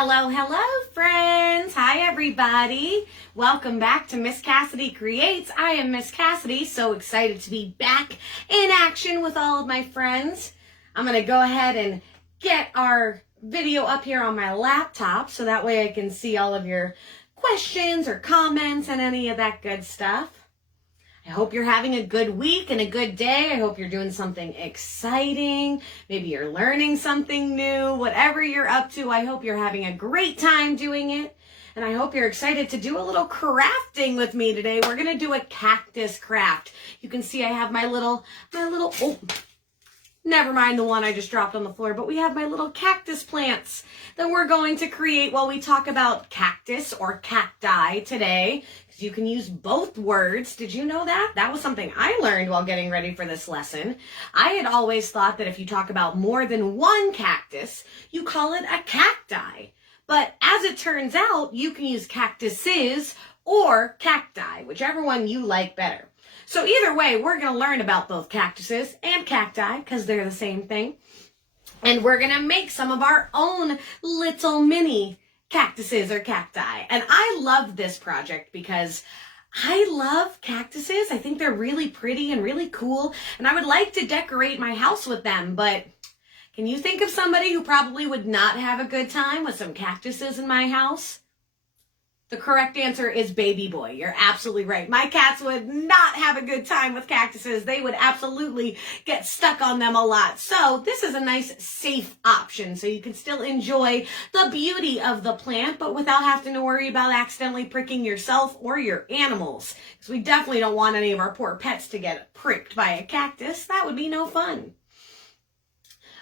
Hello, hello, friends. Hi, everybody. Welcome back to Miss Cassidy Creates. I am Miss Cassidy, so excited to be back in action with all of my friends. I'm going to go ahead and get our video up here on my laptop so that way I can see all of your questions or comments and any of that good stuff. I hope you're having a good week and a good day. I hope you're doing something exciting. Maybe you're learning something new. Whatever you're up to, I hope you're having a great time doing it. And I hope you're excited to do a little crafting with me today. We're going to do a cactus craft. You can see I have my little, oh, never mind the one I just dropped on the floor, but we have my little cactus plants that we're going to create while we talk about cactus or cacti today. You can use both words. Did you know that? That was something I learned while getting ready for this lesson. I had always thought that if you talk about more than one cactus, you call it a cacti. But as it turns out, you can use cactuses or cacti, whichever one you like better. So either way, we're going to learn about both cactuses and cacti because they're the same thing. And we're going to make some of our own little mini cactuses or cacti. And I love this project because I love cactuses. I think they're really pretty and really cool. And I would like to decorate my house with them. But can you think of somebody who probably would not have a good time with some cactuses in my house? The correct answer is baby boy. You're absolutely right. My cats would not have a good time with cactuses. They would absolutely get stuck on them a lot. So this is a nice safe option so you can still enjoy the beauty of the plant, but without having to worry about accidentally pricking yourself or your animals. Because we definitely don't want any of our poor pets to get pricked by a cactus. That would be no fun.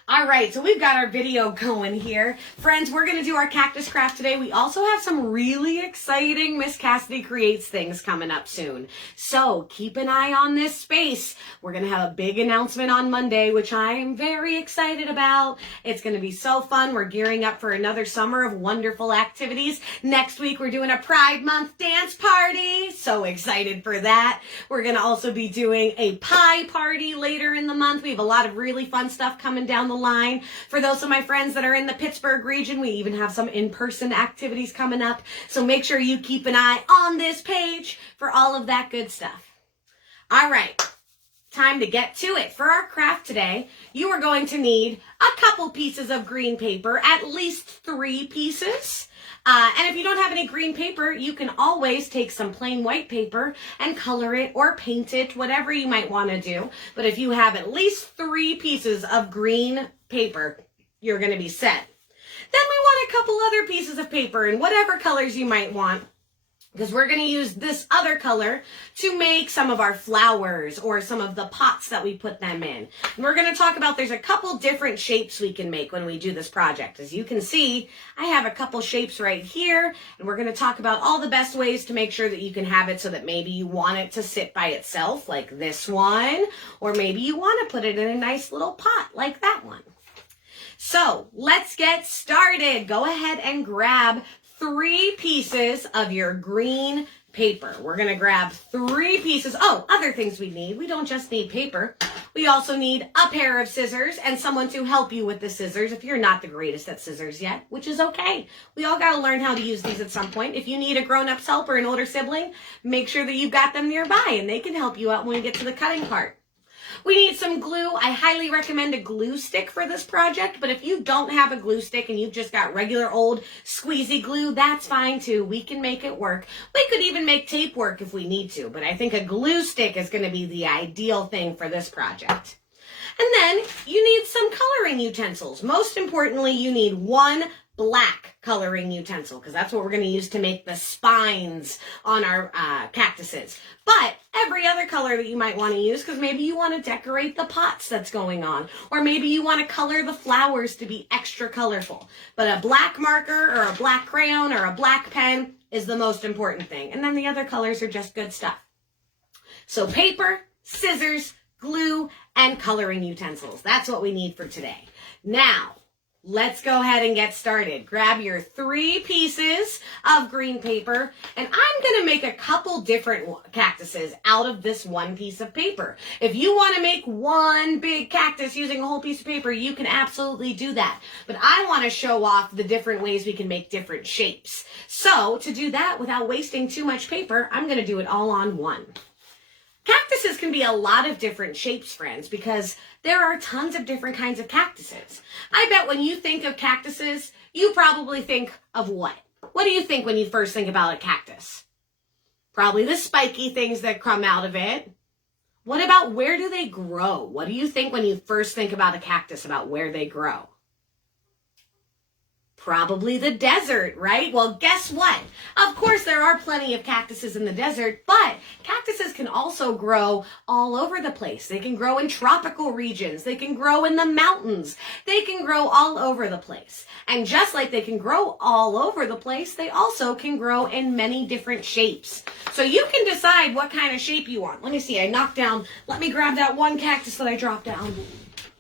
All right, so we've got our video going here. Friends, we're going to do our cactus craft today. We also have some really exciting Miss Cassidy Creates things coming up soon. So keep an eye on this space. We're going to have a big announcement on Monday, which I am very excited about. It's going to be so fun. We're gearing up for another summer of wonderful activities. Next week, we're doing a Pride Month dance party. So excited for that. We're going to also be doing a pie party later in the month. We have a lot of really fun stuff coming down the line. For those of my friends that are in the Pittsburgh region, we even have some in-person activities coming up. So make sure you keep an eye on this page for all of that good stuff. All right, time to get to it. For our craft today, you are going to need a couple pieces of green paper, at least 3 pieces. And if you don't have any green paper, you can always take some plain white paper and color it or paint it, whatever you might want to do. But if you have at least 3 pieces of green paper, you're going to be set. Then we want a couple other pieces of paper in whatever colors you might want, because we're going to use this other color to make some of our flowers or some of the pots that we put them in. And we're going to talk about, there's a couple different shapes we can make when we do this project. As you can see, I have a couple shapes right here, and we're going to talk about all the best ways to make sure that you can have it so that maybe you want it to sit by itself, like this one, or maybe you want to put it in a nice little pot like that one. So let's get started. Go ahead and grab 3 pieces of your green paper. We're going to grab 3 pieces. Oh, other things we need. We don't just need paper. We also need a pair of scissors and someone to help you with the scissors if you're not the greatest at scissors yet, which is okay. We all got to learn how to use these at some point. If you need a grown-up's help or an older sibling, make sure that you've got them nearby and they can help you out when we get to the cutting part. We need some glue. I highly recommend a glue stick for this project, but if you don't have a glue stick and you've just got regular old squeezy glue, that's fine too. We can make it work. We could even make tape work if we need to, but I think a glue stick is going to be the ideal thing for this project. And then you need some coloring utensils. Most importantly, you need 1 black coloring utensil, because that's what we're going to use to make the spines on our cactuses. But every other color that you might want to use, because maybe you want to decorate the pots that's going on, or maybe you want to color the flowers to be extra colorful. But a black marker or a black crayon or a black pen is the most important thing. And then the other colors are just good stuff. So paper, scissors, glue, and coloring utensils. That's what we need for today. Now, let's go ahead and get started. Grab your 3 pieces of green paper, and I'm going to make a couple different cactuses out of this 1 piece of paper. If you want to make one big cactus using a whole piece of paper, you can absolutely do that. But I want to show off the different ways we can make different shapes. So to do that without wasting too much paper, I'm going to do it all on one. Cactuses can be a lot of different shapes, friends, because there are tons of different kinds of cactuses. I bet when you think of cactuses, you probably think of what? What do you think when you first think about a cactus? Probably the spiky things that come out of it. What about where do they grow? What do you think when you first think about a cactus, about where they grow? Probably the desert, right? Well, guess what? Of course, there are plenty of cactuses in the desert, but cactuses can also grow all over the place. They can grow in tropical regions. They can grow in the mountains. They can grow all over the place. And just like they can grow all over the place, they also can grow in many different shapes. So you can decide what kind of shape you want. Let me see, I knocked down, let me grab that one cactus that I dropped down.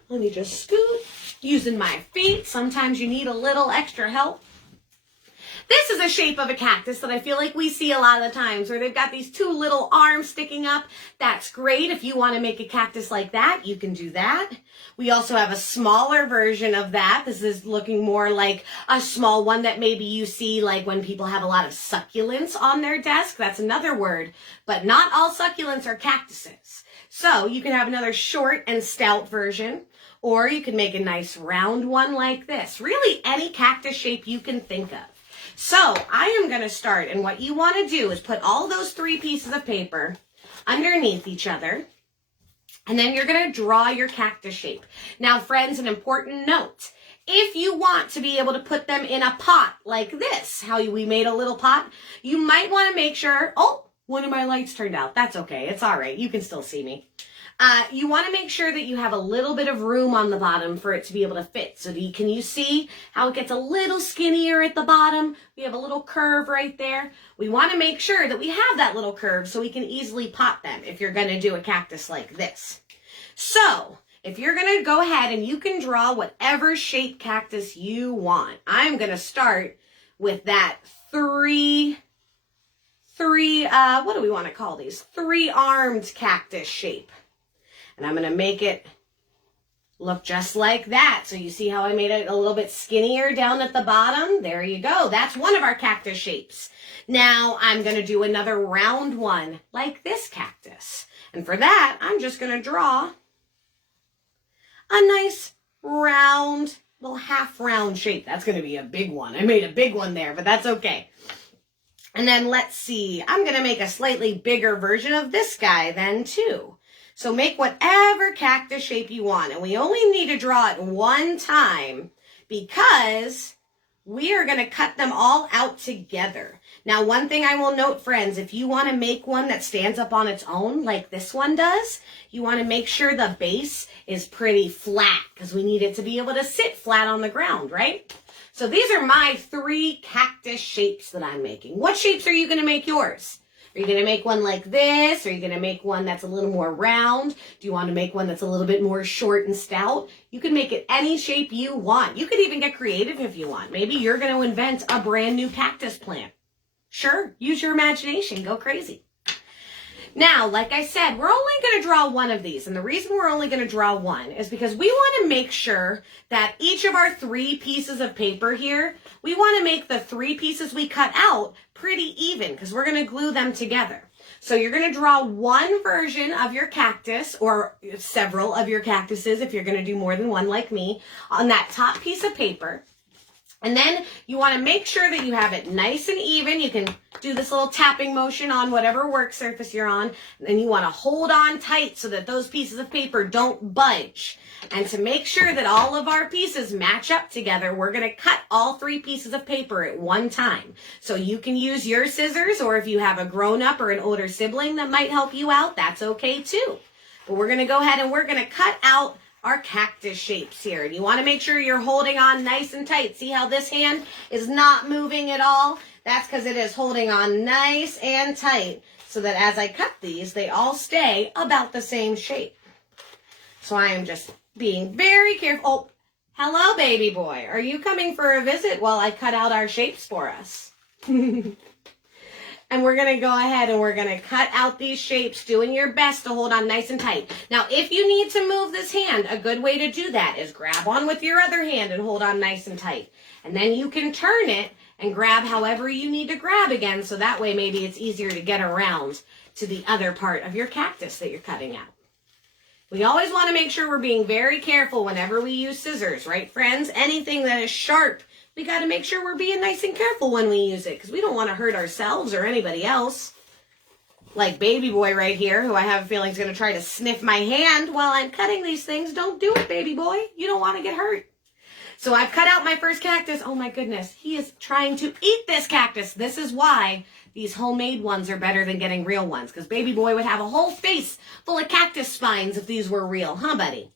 Let me just scoot. Using my feet. Sometimes you need a little extra help. This is a shape of a cactus that I feel like we see a lot of the times where they've got these 2 little arms sticking up. That's great. If you want to make a cactus like that, you can do that. We also have a smaller version of that. This is looking more like a small one that maybe you see like when people have a lot of succulents on their desk. That's another word, but not all succulents are cactuses. So you can have another short and stout version. Or you can make a nice round one like this. Really, any cactus shape you can think of. So I am going to start, and what you want to do is put all those 3 pieces of paper underneath each other, and then you're going to draw your cactus shape. Now, friends, an important note. If you want to be able to put them in a pot like this, how we made a little pot, you might want to make sure, oh, one of my lights turned out. That's okay. It's all right. You can still see me. You want to make sure that you have a little bit of room on the bottom for it to be able to fit. So can you see how it gets a little skinnier at the bottom? We have a little curve right there. We want to make sure that we have that little curve so we can easily pot them if you're going to do a cactus like this. So if you're going to go ahead and you can draw whatever shape cactus you want. I'm going to start with that three, what do we want to call these? 3-armed cactus shape. And I'm going to make it look just like that. So you see how I made it a little bit skinnier down at the bottom? There you go. That's one of our cactus shapes. Now I'm going to do another round one like this cactus. And for that, I'm just going to draw a nice round, little half round shape. That's going to be a big one. I made a big one there, but that's okay. And then let's see. I'm going to make a slightly bigger version of this guy then too. So make whatever cactus shape you want. And we only need to draw it one time because we are going to cut them all out together. Now, one thing I will note, friends, if you want to make one that stands up on its own like this one does, you want to make sure the base is pretty flat because we need it to be able to sit flat on the ground, right? So these are my 3 cactus shapes that I'm making. What shapes are you going to make yours? Are you going to make one like this? Are you going to make one that's a little more round? Do you want to make one that's a little bit more short and stout? You can make it any shape you want. You could even get creative if you want. Maybe you're going to invent a brand new cactus plant. Sure, use your imagination. Go crazy. Now, like I said, we're only going to draw one of these. And the reason we're only going to draw one is because we want to make sure that each of our 3 pieces of paper here, we want to make the 3 pieces we cut out pretty even because we're going to glue them together. So you're going to draw one version of your cactus or several of your cactuses if you're going to do more than one like me on that top piece of paper. And then you want to make sure that you have it nice and even. You can do this little tapping motion on whatever work surface you're on. And then you want to hold on tight so that those pieces of paper don't budge. And to make sure that all of our pieces match up together, we're going to cut all 3 pieces of paper at one time. So you can use your scissors, or if you have a grown-up or an older sibling that might help you out, that's okay too. But we're going to go ahead and we're going to cut out our cactus shapes here. And you want to make sure you're holding on nice and tight. See how this hand is not moving at all? That's because it is holding on nice and tight so that as I cut these, they all stay about the same shape. So I am just being very careful. Oh, Hello, baby boy. Are you coming for a visit while I cut out our shapes for us? And we're going to go ahead and we're going to cut out these shapes, doing your best to hold on nice and tight. Now, if you need to move this hand, a good way to do that is grab on with your other hand and hold on nice and tight. And then you can turn it and grab however you need to grab again, so that way maybe it's easier to get around to the other part of your cactus that you're cutting out. We always want to make sure we're being very careful whenever we use scissors, right, friends? Anything that is sharp, we got to make sure we're being nice and careful when we use it, because we don't want to hurt ourselves or anybody else. Like baby boy right here, who I have a feeling is going to try to sniff my hand while I'm cutting these things. Don't do it, baby boy. You don't want to get hurt. So I've cut out my first cactus. Oh my goodness, he is trying to eat this cactus. This is why these homemade ones are better than getting real ones, because baby boy would have a whole face full of cactus spines if these were real, huh, buddy?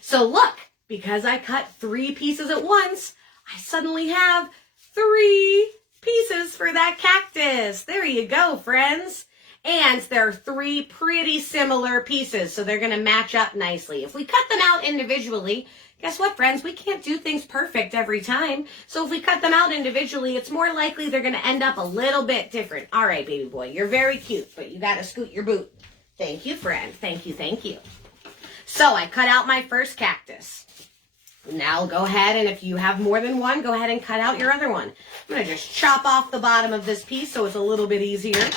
So look, because I cut 3 pieces at once, I suddenly have 3 pieces for that cactus. There you go, friends. And they're 3 pretty similar pieces, so they're going to match up nicely. If we cut them out individually, guess what, friends? We can't do things perfect every time. So if we cut them out individually, it's more likely they're going to end up a little bit different. All right, baby boy, you're very cute, but you got to scoot your boot. Thank you, friend. Thank you, thank you. So I cut out my first cactus. Now go ahead, and if you have more than one, go ahead and cut out your other one. I'm going to just chop off the bottom of this piece so it's a little bit easier.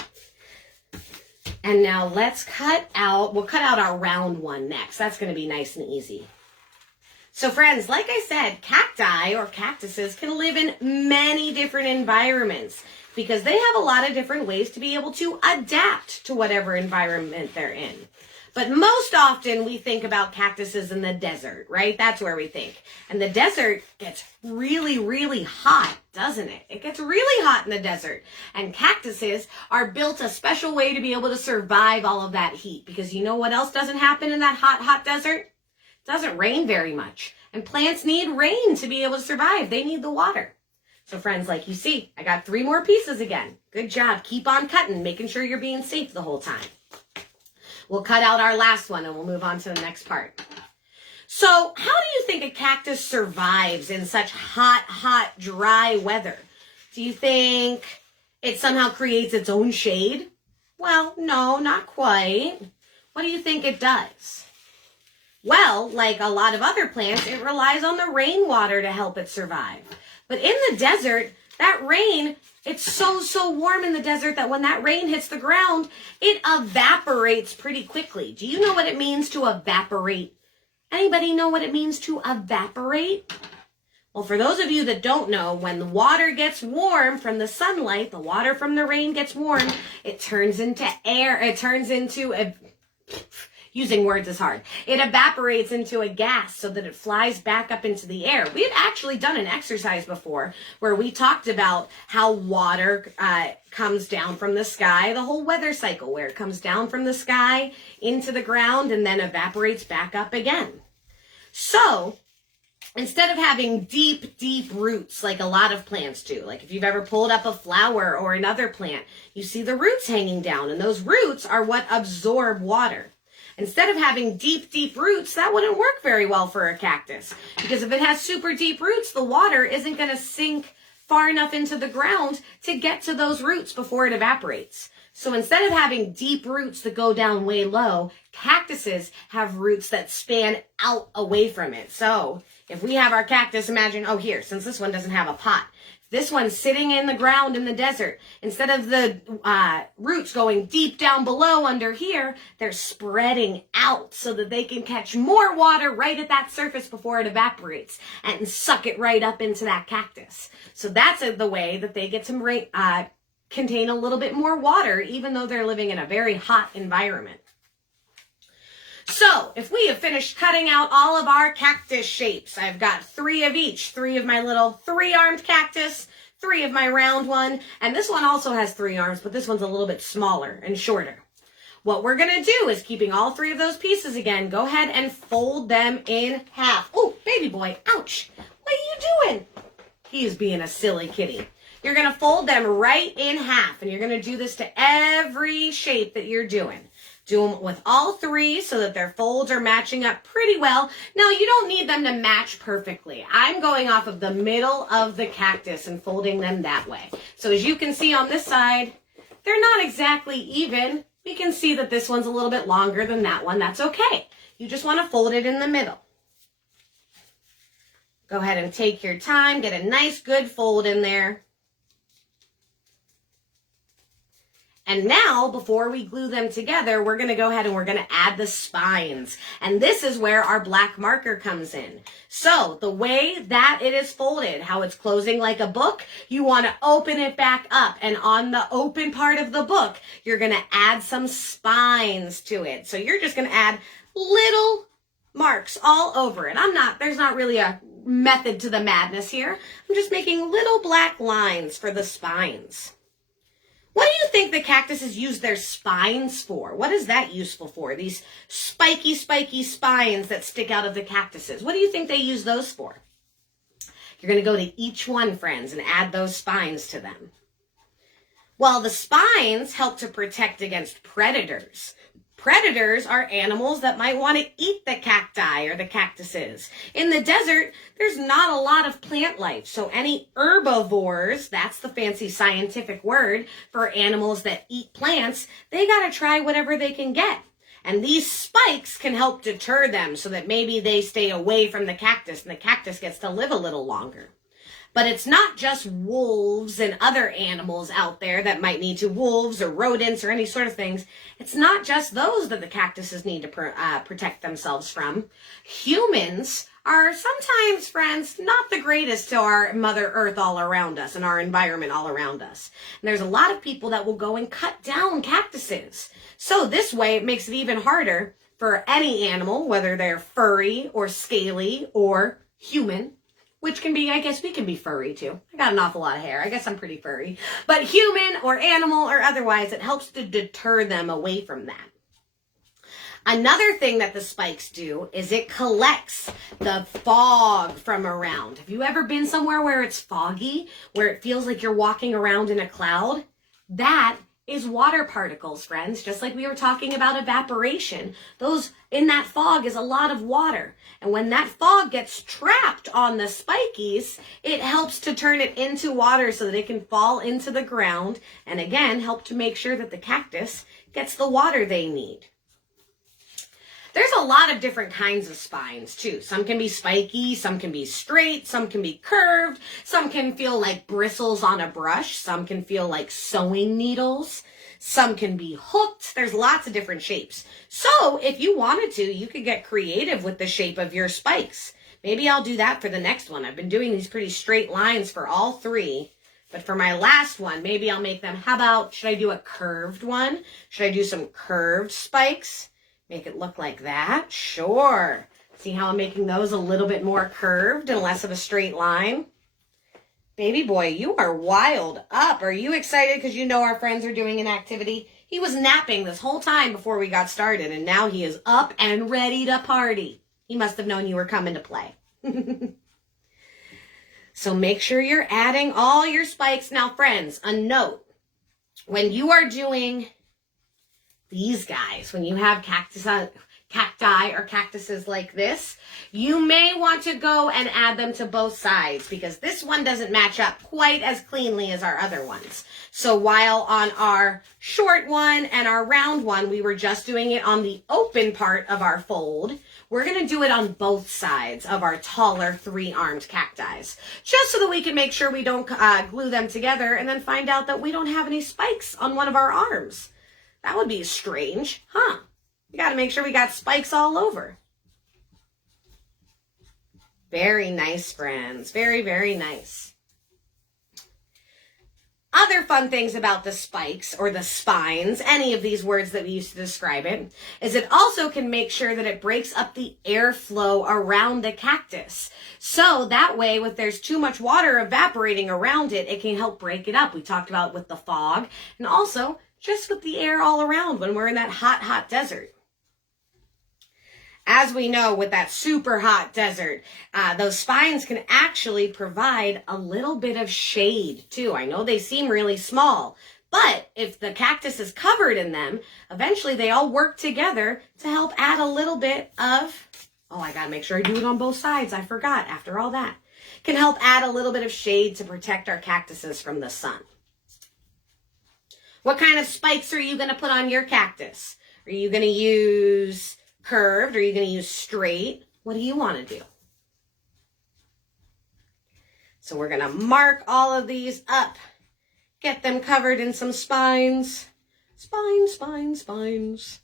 And now let's cut out, we'll cut out our round one next. That's going to be nice and easy. So friends, like I said, cacti or cactuses can live in many different environments because they have a lot of different ways to be able to adapt to whatever environment they're in. But most often we think about cactuses in the desert, right? That's where we think. And the desert gets really, really hot, doesn't it? It gets really hot in the desert. And cactuses are built a special way to be able to survive all of that heat, because you know what else doesn't happen in that hot, hot desert? It doesn't rain very much. And plants need rain to be able to survive. They need the water. So friends, like you see, I got 3 more pieces again. Good job. Keep on cutting, making sure you're being safe the whole time. We'll cut out our last one and we'll move on to the next part. So how do you think a cactus survives in such hot, hot, dry weather? Do you think it somehow creates its own shade? Well, no, not quite. What do you think it does? Well, like a lot of other plants, it relies on the rainwater to help it survive. But in the desert, that rain, it's so warm in the desert that when that rain hits the ground, it evaporates pretty quickly. Do you know what it means to evaporate? Anybody know what it means to evaporate? Well, for those of you that don't know, when the water gets warm from the sunlight, the water from the rain gets warm, it turns into air. It turns into using words is hard. It evaporates into a gas so that it flies back up into the air. We've actually done an exercise before where we talked about how water comes down from the sky, the whole weather cycle, where it comes down from the sky into the ground and then evaporates back up again. So instead of having deep, deep roots like a lot of plants do, like if you've ever pulled up a flower or another plant, you see the roots hanging down, and those roots are what absorb water. Instead of having deep, deep roots, that wouldn't work very well for a cactus, because if it has super deep roots, the water isn't going to sink far enough into the ground to get to those roots before it evaporates. So instead of having deep roots that go down way low, cactuses have roots that span out away from it. So if we have our cactus, imagine, oh here, since this one doesn't have a pot, this one's sitting in the ground in the desert. Instead of the roots going deep down below under here, they're spreading out so that they can catch more water right at that surface before it evaporates and suck it right up into that cactus. So that's the way that they get to contain a little bit more water, even though they're living in a very hot environment. So if we have finished cutting out all of our cactus shapes, I've got 3 of each, 3 of my little 3-armed cactus, 3 of my round one, and this one also has 3 arms, but this one's a little bit smaller and shorter. What we're going to do is, keeping all 3 of those pieces again, go ahead and fold them in half. Oh, baby boy, ouch. What are you doing? He's being a silly kitty. You're going to fold them right in half, and you're going to do this to every shape that you're doing. Do them with all three so that their folds are matching up pretty well. Now, you don't need them to match perfectly. I'm going off of the middle of the cactus and folding them that way. So as you can see on this side, they're not exactly even. We can see that this one's a little bit longer than that one. That's okay. You just want to fold it in the middle. Go ahead and take your time. Get a nice good fold in there. And now, before we glue them together, we're going to go ahead and we're going to add the spines. And this is where our black marker comes in. So the way that it is folded, how it's closing like a book, you want to open it back up. And on the open part of the book, you're going to add some spines to it. So you're just going to add little marks all over it. There's not really a method to the madness here. I'm just making little black lines for the spines. What do you think the cactuses use their spines for? What is that useful for? These spiky spines that stick out of the cactuses. What do you think they use those for? You're going to go to each one, friends, and add those spines to them. Well, the spines help to protect against predators. Predators are animals that might want to eat the cacti or the cactuses. In the desert, there's not a lot of plant life. So any herbivores, that's the fancy scientific word for animals that eat plants, they got to try whatever they can get. And these spikes can help deter them so that maybe they stay away from the cactus and the cactus gets to live a little longer. But it's not just wolves and other animals out there that might need to, wolves or rodents or any sort of things. It's not just those that the cactuses need to protect themselves from. Humans are sometimes, friends, not the greatest to our Mother Earth all around us and our environment all around us. And there's a lot of people that will go and cut down cactuses. So this way it makes it even harder for any animal, whether they're furry or scaly or human, which can be, I guess we can be furry too. I got an awful lot of hair. I guess I'm pretty furry. But human or animal or otherwise, it helps to deter them away from that. Another thing that the spikes do is it collects the fog from around. Have you ever been somewhere where it's foggy, where it feels like you're walking around in a cloud? That is water particles, friends, just like we were talking about evaporation. Those in that fog is a lot of water. And when that fog gets trapped on the spikies, it helps to turn it into water so that it can fall into the ground and again, help to make sure that the cactus gets the water they need. There's a lot of different kinds of spines too. Some can be spiky, some can be straight, some can be curved, some can feel like bristles on a brush, some can feel like sewing needles, some can be hooked. There's lots of different shapes. So if you wanted to, you could get creative with the shape of your spikes. Maybe I'll do that for the next one. I've been doing these pretty straight lines for all three. But for my last one, maybe I'll make them, how about, should I do a curved one? Should I do some curved spikes? Make it look like that? Sure. See how I'm making those a little bit more curved and less of a straight line? Baby boy, you are wild up. Are you excited because you know our friends are doing an activity? He was napping this whole time before we got started, and now he is up and ready to party. He must have known you were coming to play. So make sure you're adding all your spikes. Now, friends, a note. When you are doing these guys, when you have cacti or cactuses like this, you may want to go and add them to both sides because this one doesn't match up quite as cleanly as our other ones. So while on our short one and our round one, we were just doing it on the open part of our fold, we're going to do it on both sides of our taller three-armed cacti, just so that we can make sure we don't glue them together and then find out that we don't have any spikes on one of our arms. That would be strange, huh? We got to make sure we got spikes all over. Very nice, friends. Very, very nice. Other fun things about the spikes or the spines, any of these words that we use to describe it, is it also can make sure that it breaks up the airflow around the cactus. So that way, if there's too much water evaporating around it, it can help break it up. We talked about with the fog and also just with the air all around when we're in that hot, hot desert. As we know, with that super hot desert, those spines can actually provide a little bit of shade too. I know they seem really small, But if the cactus is covered in them, eventually they all work together to help add a little bit of, oh, I gotta make sure I do it on both sides. I forgot after all that. Can help add a little bit of shade to protect our cactuses from the sun. What kind of spikes are you gonna put on your cactus? Are you gonna use curved? Are you gonna use straight? What do you wanna do? So we're gonna mark all of these up. Get them covered in some spines. Spines, spines, spines.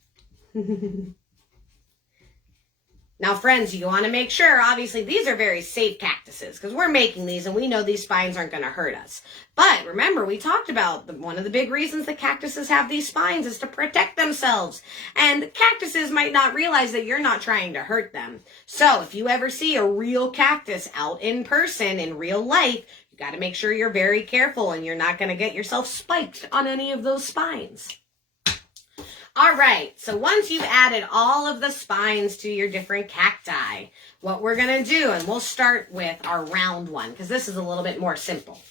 Now, friends, you want to make sure, obviously, these are very safe cactuses because we're making these and we know these spines aren't going to hurt us. But remember, we talked about one of the big reasons that cactuses have these spines is to protect themselves. And cactuses might not realize that you're not trying to hurt them. So if you ever see a real cactus out in person, in real life, you got to make sure you're very careful and you're not going to get yourself spiked on any of those spines. All right, so once you've added all of the spines to your different cacti, what we're going to do, and we'll start with our round one because this is a little bit more simple.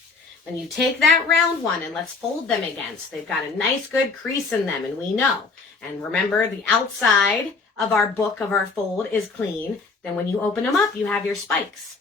When you take that round one and let's fold them again so they've got a nice good crease in them and we know. And remember, the outside of our book of our fold is clean. Then when you open them up, you have your spikes.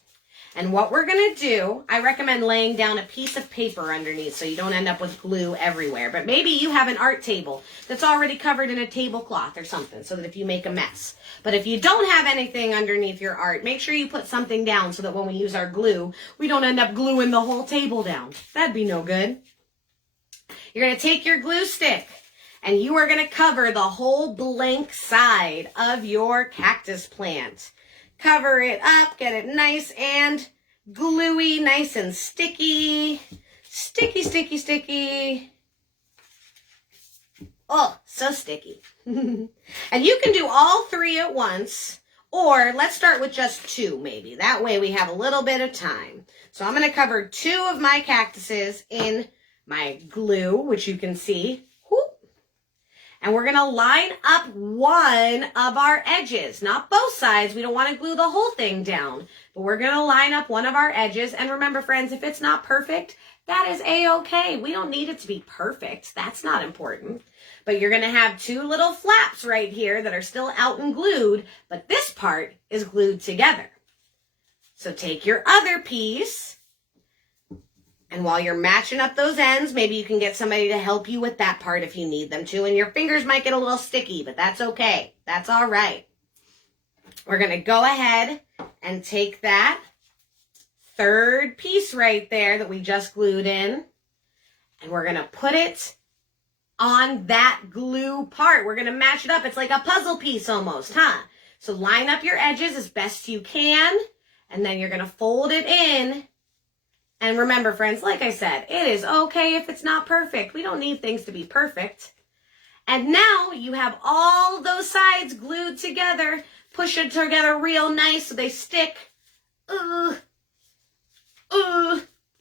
And what we're going to do, I recommend laying down a piece of paper underneath so you don't end up with glue everywhere. But maybe you have an art table that's already covered in a tablecloth or something so that if you make a mess. But if you don't have anything underneath your art, make sure you put something down so that when we use our glue, we don't end up gluing the whole table down. That'd be no good. You're going to take your glue stick and you are going to cover the whole blank side of your cactus plant. Cover it up, get it nice and gluey, nice and sticky. Sticky, sticky, sticky. Oh, so sticky. And you can do all three at once, or let's start with just two maybe. That way we have a little bit of time. So I'm going to cover two of my cactuses in my glue, which you can see. And we're going to line up one of our edges, not both sides. We don't want to glue the whole thing down, but we're going to line up one of our edges. And remember, friends, if it's not perfect, that is a-okay. We don't need it to be perfect. That's not important. But you're going to have two little flaps right here that are still out and glued, but this part is glued together. So take your other piece. And while you're matching up those ends, maybe you can get somebody to help you with that part if you need them to. And your fingers might get a little sticky, but that's okay. That's all right. We're going to go ahead and take that third piece right there that we just glued in. And we're going to put it on that glue part. We're going to match it up. It's like a puzzle piece almost, huh? So line up your edges as best you can. And then you're going to fold it in. And remember, friends, like I said, it is okay if it's not perfect. We don't need things to be perfect. And now you have all those sides glued together. Push it together real nice so they stick.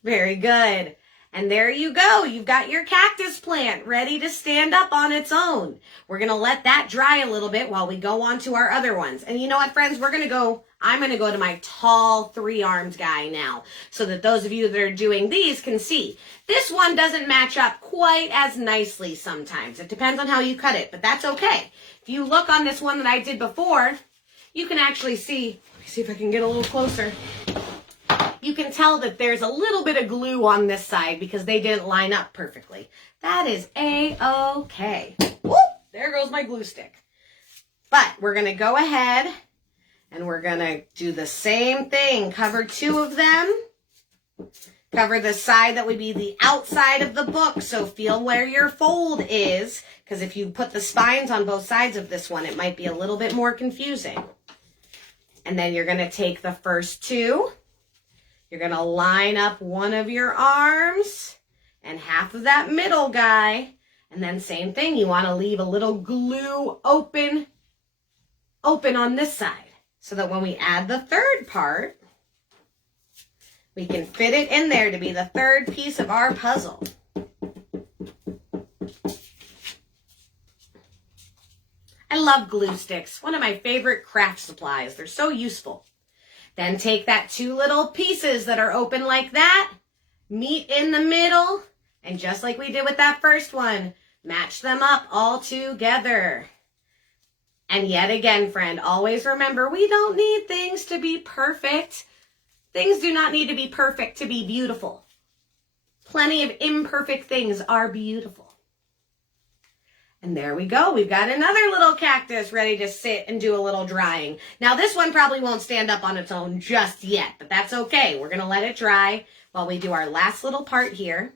Very good. And there you go. You've got your cactus plant ready to stand up on its own. We're going to let that dry a little bit while we go on to our other ones. And you know what, friends? I'm going to go to my tall 3-armed guy now so that those of you that are doing these can see. This one doesn't match up quite as nicely sometimes. It depends on how you cut it, but that's okay. If you look on this one that I did before, you can actually see, let me see if I can get a little closer. You can tell that there's a little bit of glue on this side because they didn't line up perfectly. That is a-okay. Whoop, there goes my glue stick. But we're going to go ahead and we're going to do the same thing. Cover two of them. Cover the side that would be the outside of the book. So feel where your fold is, because if you put the spines on both sides of this one, it might be a little bit more confusing. And then you're going to take the first two. You're going to line up one of your arms and half of that middle guy. And then same thing, you want to leave a little glue open on this side so that when we add the third part, we can fit it in there to be the third piece of our puzzle. I love glue sticks, one of my favorite craft supplies. They're so useful. Then take that two little pieces that are open like that, meet in the middle, And just like we did with that first one, match them up all together. And yet again, friend, always remember, we don't need things to be perfect. Things do not need to be perfect to be beautiful. Plenty of imperfect things are beautiful. And there we go. We've got another little cactus ready to sit and do a little drying. Now, this one probably won't stand up on its own just yet, but that's okay. We're going to let it dry while we do our last little part here.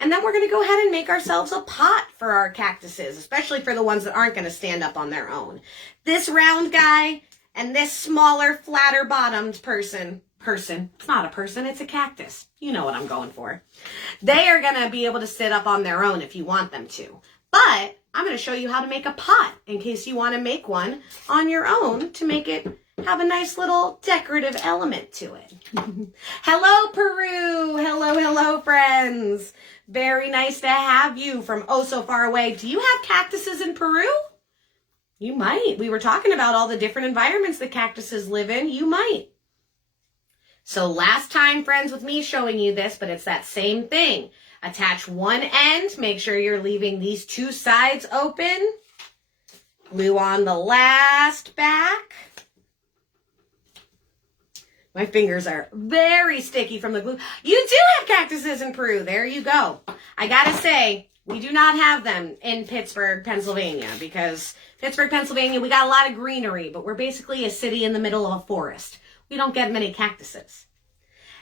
And then we're going to go ahead and make ourselves a pot for our cactuses, especially for the ones that aren't going to stand up on their own. This round guy and this smaller, flatter bottomed person, it's not a person, it's a cactus. You know what I'm going for. They are going to be able to sit up on their own if you want them to. But I'm going to show you how to make a pot in case you want to make one on your own to make it have a nice little decorative element to it. Hello, Peru. Hello, friends. Very nice to have you from oh so far away. Do you have cactuses in Peru? You might. We were talking about all the different environments that cactuses live in. You might. So last time, friends, with me showing you this, but it's that same thing. Attach one end. Make sure you're leaving these two sides open. Glue on the last back. My fingers are very sticky from the glue. You do have cactuses in Peru. There you go. I gotta say, we do not have them in Pittsburgh, Pennsylvania, because Pittsburgh, Pennsylvania, we got a lot of greenery, but we're basically a city in the middle of a forest. We don't get many cactuses.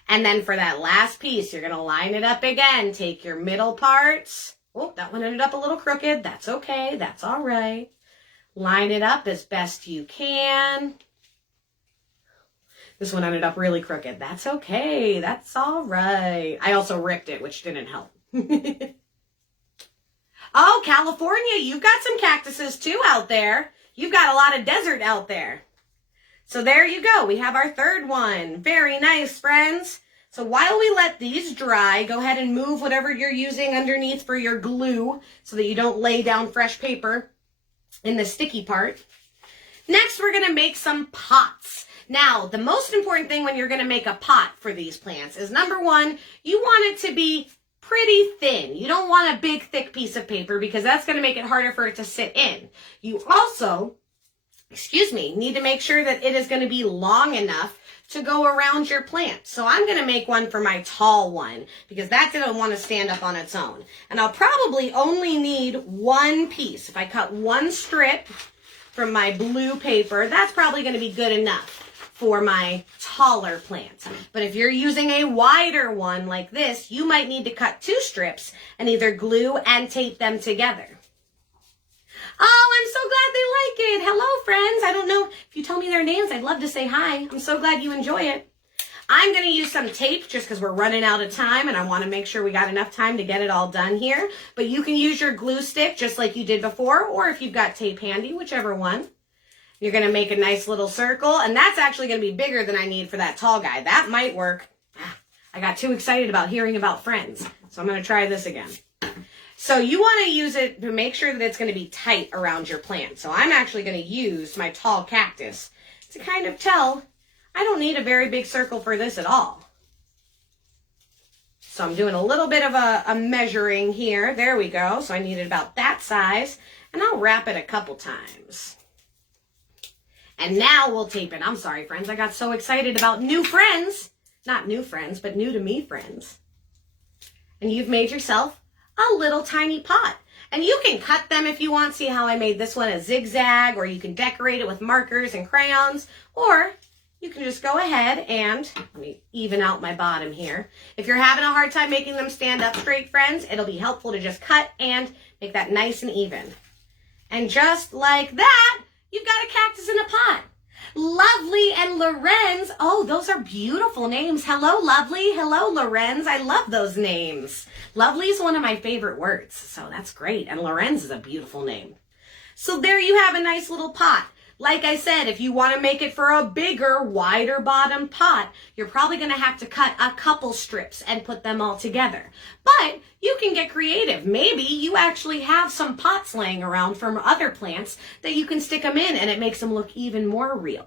And then for that last piece, you're going to line it up again. Take your middle parts. Oh, that one ended up a little crooked. That's okay. That's all right. Line it up as best you can. This one ended up really crooked. That's okay. That's all right. I also ripped it, which didn't help. Oh, California, you've got some cactuses too out there. You've got a lot of desert out there. So there you go. We have our third one. Very nice, friends. So while we let these dry, go ahead and move whatever you're using underneath for your glue so that you don't lay down fresh paper in the sticky part. Next, we're going to make some pots. Now, the most important thing when you're going to make a pot for these plants is, number one, you want it to be pretty thin. You don't want a big, thick piece of paper because that's going to make it harder for it to sit in. You also, need to make sure that it is going to be long enough to go around your plant. So I'm going to make one for my tall one because that didn't want to stand up on its own. And I'll probably only need one piece. If I cut one strip from my blue paper, that's probably going to be good enough for my taller plant. But if you're using a wider one like this, you might need to cut two strips and either glue and tape them together. Oh, I'm so glad they like it. Hello, friends. I don't know if you tell me their names. I'd love to say hi. I'm so glad you enjoy it. I'm going to use some tape just because we're running out of time and I want to make sure we got enough time to get it all done here. But you can use your glue stick just like you did before, or if you've got tape handy, whichever one. You're going to make a nice little circle, and that's actually going to be bigger than I need for that tall guy. That might work. I got too excited about hearing about friends, so I'm going to try this again. So you want to use it to make sure that it's going to be tight around your plant. So I'm actually going to use my tall cactus to kind of tell I don't need a very big circle for this at all. So I'm doing a little bit of a measuring here. There we go. So I needed about that size, and I'll wrap it a couple times. And now we'll tape it. I'm sorry, friends. I got so excited about new friends. Not new friends, but new to me friends. And you've made yourself a little tiny pot. And you can cut them if you want. See how I made this one a zigzag, or you can decorate it with markers and crayons, or you can just go ahead and, let me even out my bottom here. If you're having a hard time making them stand up straight, friends, it'll be helpful to just cut and make that nice and even. And just like that, you've got a cactus in a pot. Lovely and Lorenz. Oh, those are beautiful names. Hello, Lovely. Hello, Lorenz. I love those names. Lovely is one of my favorite words, so that's great. And Lorenz is a beautiful name. So there you have a nice little pot. Like I said, if you want to make it for a bigger, wider bottom pot, you're probably going to have to cut a couple strips and put them all together. But you can get creative. Maybe you actually have some pots laying around from other plants that you can stick them in and it makes them look even more real.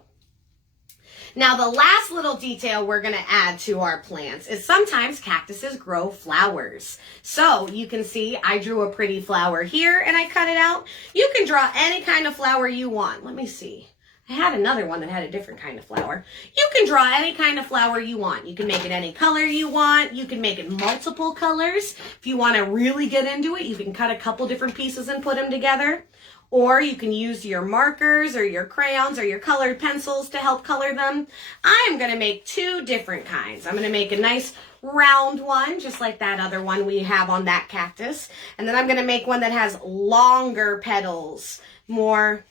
Now, the last little detail we're going to add to our plants is sometimes cactuses grow flowers. So you can see I drew a pretty flower here and I cut it out. You can draw any kind of flower you want. Let me see. I had another one that had a different kind of flower. You can draw any kind of flower you want. You can make it any color you want. You can make it multiple colors. If you want to really get into it, you can cut a couple different pieces and put them together. Or you can use your markers or your crayons or your colored pencils to help color them. I'm going to make two different kinds. I'm going to make a nice round one, just like that other one we have on that cactus. And then I'm going to make one that has longer petals, more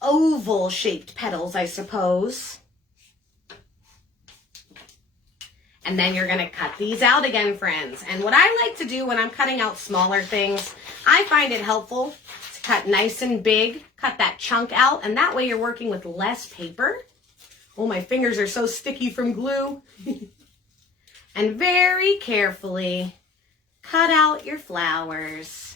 oval shaped petals, I suppose. And then you're going to cut these out again, friends. And what I like to do when I'm cutting out smaller things, I find it helpful to cut nice and big, cut that chunk out, and that way you're working with less paper. Oh, my fingers are so sticky from glue. And very carefully cut out your flowers.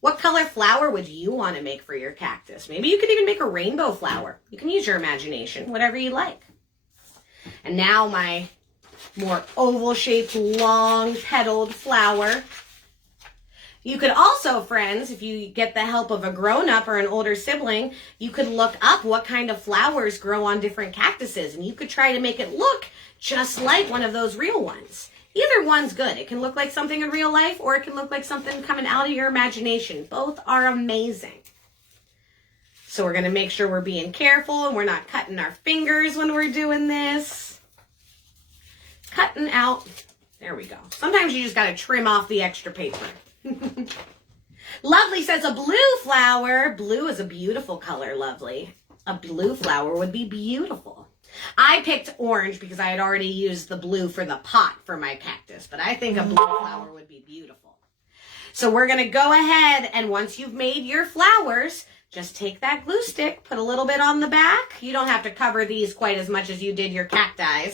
What color flower would you want to make for your cactus? Maybe you could even make a rainbow flower. You can use your imagination, whatever you like. And now my more oval-shaped, long-petaled flower. You could also, friends, if you get the help of a grown-up or an older sibling, you could look up what kind of flowers grow on different cactuses, and you could try to make it look just like one of those real ones. Either one's good. It can look like something in real life, or it can look like something coming out of your imagination. Both are amazing. So we're going to make sure we're being careful and we're not cutting our fingers when we're doing this. Cutting out. There we go. Sometimes you just got to trim off the extra paper. Lovely says a blue flower. Blue is a beautiful color, Lovely. A blue flower would be beautiful. I picked orange because I had already used the blue for the pot for my cactus, but I think a blue flower would be beautiful. So we're going to go ahead, and once you've made your flowers, just take that glue stick, put a little bit on the back. You don't have to cover these quite as much as you did your cacti.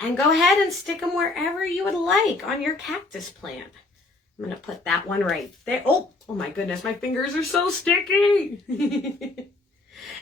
And go ahead and stick them wherever you would like on your cactus plant. I'm going to put that one right there. Oh my goodness, my fingers are so sticky.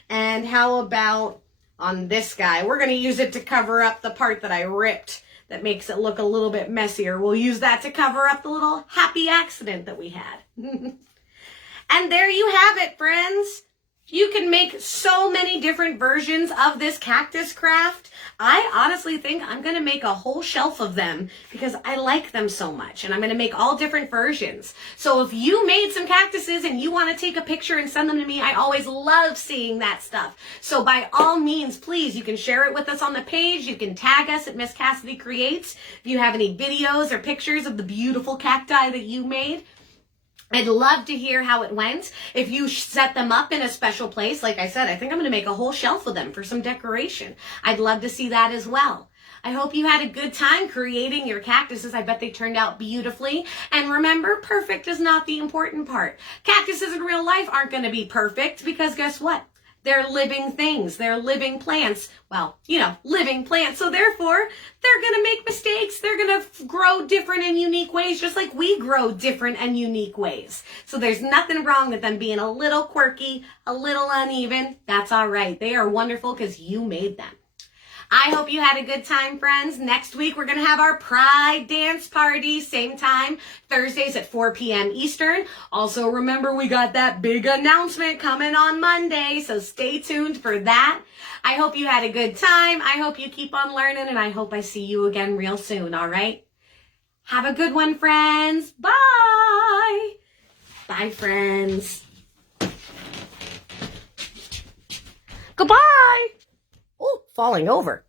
And how about on this guy? We're going to use it to cover up the part that I ripped that makes it look a little bit messier. We'll use that to cover up the little happy accident that we had. And there you have it, friends. You can make so many different versions of this cactus craft. I honestly think I'm going to make a whole shelf of them because I like them so much, and I'm going to make all different versions. So if you made some cactuses and you want to take a picture and send them to me, I always love seeing that stuff. So by all means, please, you can share it with us on the page. You can tag us at Miss Cassidy Creates. If you have any videos or pictures of the beautiful cacti that you made, I'd love to hear how it went. If you set them up in a special place, like I said, I think I'm going to make a whole shelf of them for some decoration. I'd love to see that as well. I hope you had a good time creating your cactuses. I bet they turned out beautifully. And remember, perfect is not the important part. Cactuses in real life aren't going to be perfect because guess what? They're living things. They're living plants. Well, living plants. So therefore, they're going to make mistakes. They're going to grow different and unique ways, just like we grow different and unique ways. So there's nothing wrong with them being a little quirky, a little uneven. That's all right. They are wonderful because you made them. I hope you had a good time, friends. Next week, we're going to have our Pride Dance Party, same time, Thursdays at 4 p.m. Eastern. Also, remember, we got that big announcement coming on Monday, so stay tuned for that. I hope you had a good time. I hope you keep on learning, and I hope I see you again real soon, all right? Have a good one, friends. Bye. Bye, friends. Goodbye. Oh, falling over.